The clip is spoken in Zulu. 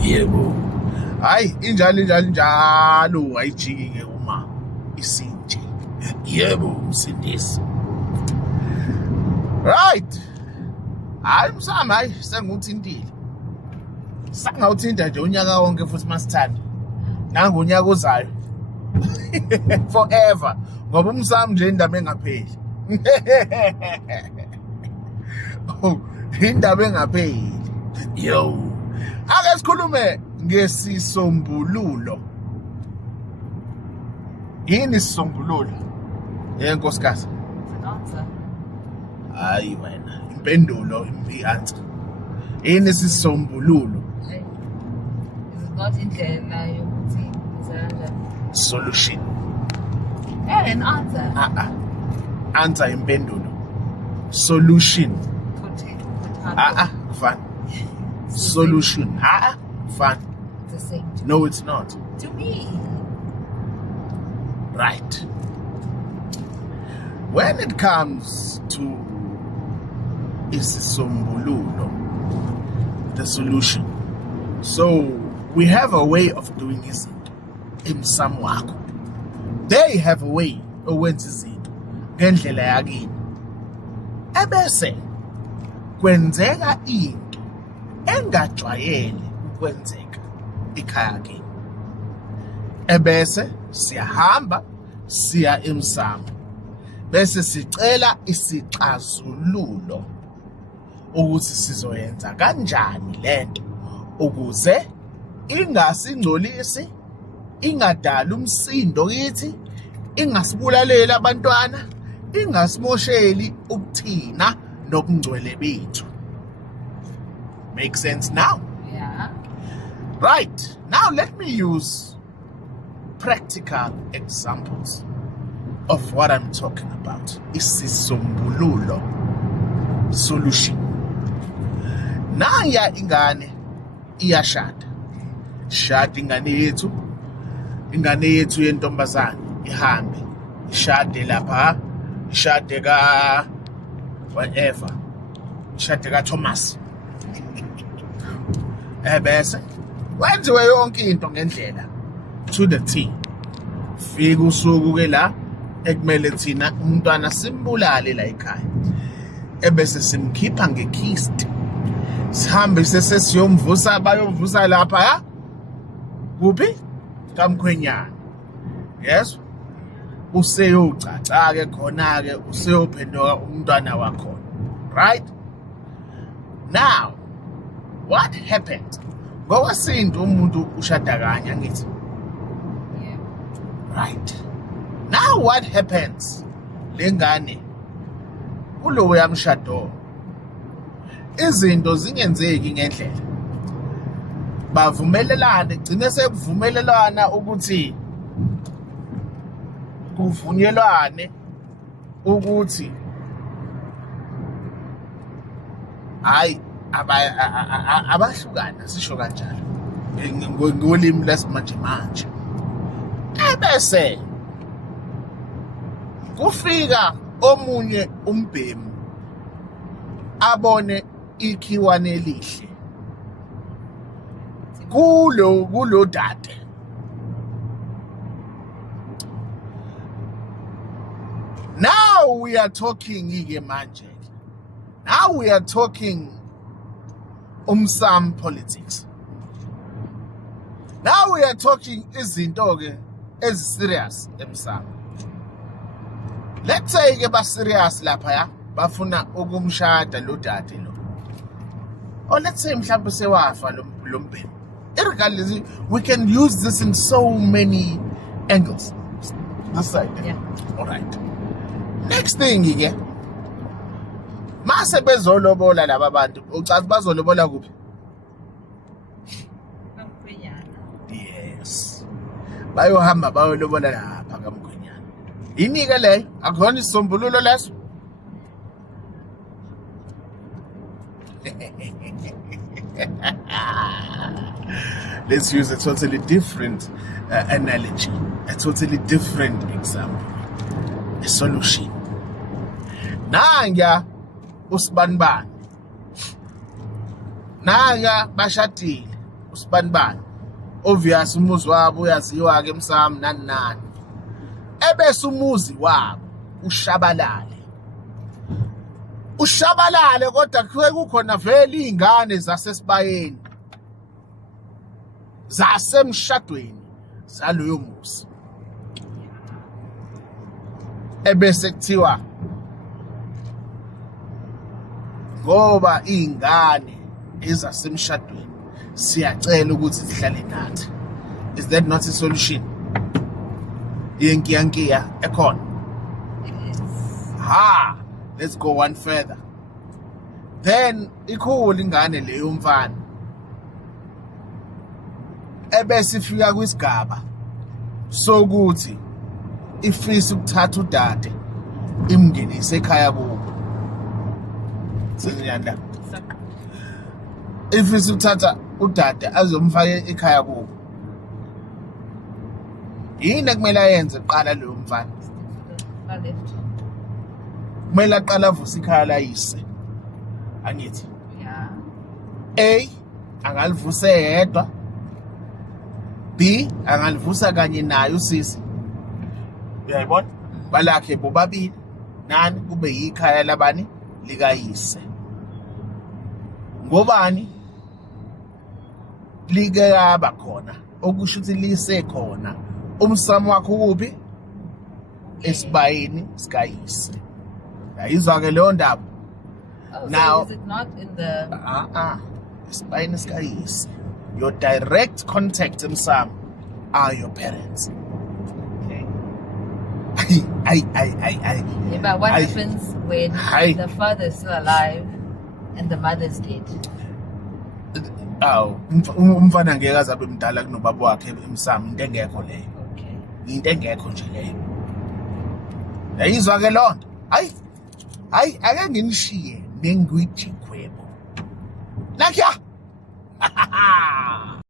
Yebo. Hayi injalo ayijiki ke uma isinje. Yebo umsindisi. Right. Hayi msami hayi senguthintile. Sangawuthinta nje unyaka wonke futhi masithanda. Nanga unyaka ozayo. Forever. Ngoba umsami nje indaba engapheli. Oh, indaba engapheli. Yo. Ake sikhulume ngesisombululo. Yini isisombululo? Nkosikazi. Answer. Hayi wena, impendulo i-answer. Yini isisombululo? Is it not indlela yokuthi izanja? Solution. An answer. Answer impendulo. Solution. Put Fun. Solution. Fun. It's the same No, it's not. to me. Right. When it comes to isisombululo, the solution. So we have a way of doing izinto emsamo wakho. They have a way owenza izinto ngendlela yakini. Ebese kwenzeka into engajwayele ukwenzeka ekhaya kini. Ebese siyahamba siya emsamo. Bese sicela isixazululo ukuthi sizoyenza kanjani lento ukuze ingasingcolisi, ingadala umsindo kithi, ingasibulalela abantwana, ingasimosheli ukuthina nobungcwele bethu. Make sense now? Yeah. Right. Now let me use practical examples of what I'm talking about. Isisombululo. Solution. Naya ingane iyashada. Shada ingane yethu. Ingane yethu yentombazane ihambe. Ishade lapha. Ishade ka whatever. Ishade ka Thomas. Ebese wenziwe yonke into ngendlela to the T. Fika usuku ke la ekumele thina umntwana simbulale la ekhaya. Ebese simkhipha ngekist. Sihambe sesiyomvusa bayomvusa lapha ya. Kuphi? Kamkhwenyana. Yes. Useyocaca ke khona ke useyophenduka umntwana wakho. Right? Now, what happened? Ngokwesintu umuntu ushada kanye angithi. Yeah. Right. Now what happens? Lengane kulowo yamshado. Izinto zingenzeki ngendlela. Bavumelelane, gcine sekuvumelelana ukuthi kuvunyelwane ukuthi hayi abahlukana sisho kanjalo ngolimi lesimanje manje. Ebese kufika omunye umbhemu abone ikhiwane elihle kulo dade. Now we are talking ike manje. Now we are talking umsam politics. Now we are talking izinto ke ezi-serious emsamo. Let's say ke ba-serious lapha ya bafuna ukumshada lo dade lo. Or let's say mhlawumbe sewafa lo mbhemu. Irregardless, we can use this in so many angles. This side. Yeah. All right. Next thing ke mase bezolobola laba bantu ucathi bazolobola kuphi? Yes. Bayohamba bayolobola lapha kamkhwenyana. Yini ke leyo? Akukhona isisombululo leso? Let's use a totally different analogy, a totally different example, a solution. Nanga usibanibani, nanga bashadile, usibanibani. Obvious umuzi wabo uyaziwa ke emsamo nani nani. Ebese umuzi wabo ushabalale. Ushabalale kodwa kuke kukhona vele izingane zasesibayeni. Zasemshadweni zaloyo muzi. Ebese kuthiwa ngoba izingane ezasemshadweni siyacela ukuthi zihlale nathi. Is that not a solution? Yenkiyankiya ekhona. Ha, let's go one further. Then ikhulu ingane leyo mfana. Ebese ifika kwisigaba sokuthi ifisa ukuthatha udade imngenise ekhaya kubo. Siyanda. Ifisa ukuthatha udade azomfaka ekhaya kubo. Yini ekumele ayenze qala leyo mfana? Kumele aqala avuse ikhaya layise. Angithi. Yeah. A angalivusa yedwa. B angalivusa kanye nayo usisi. Uyayibona? Balakhe bobabili nani kube yikhaya labani likayise. Ngobani like yaba khona okusho ukuthi lise khona umsamo wakho kuphi esibayeni sikayise. Yayizwa ke leyo ndaba. Oh, Now, so is it not in the... Esibayeni sikayise. Your direct contact emsamo are your parents. Okay. I. Yeah, but what happens when the father is still alive and the mother is dead? Umfana ngeke azabe mdala kunobaba wakhe emsamo into engekho leyo. Okay. Into engekho nje leyo. Yayizwa ke lonto. Hayi ake nginishiye nengwijikhwebo. Nakya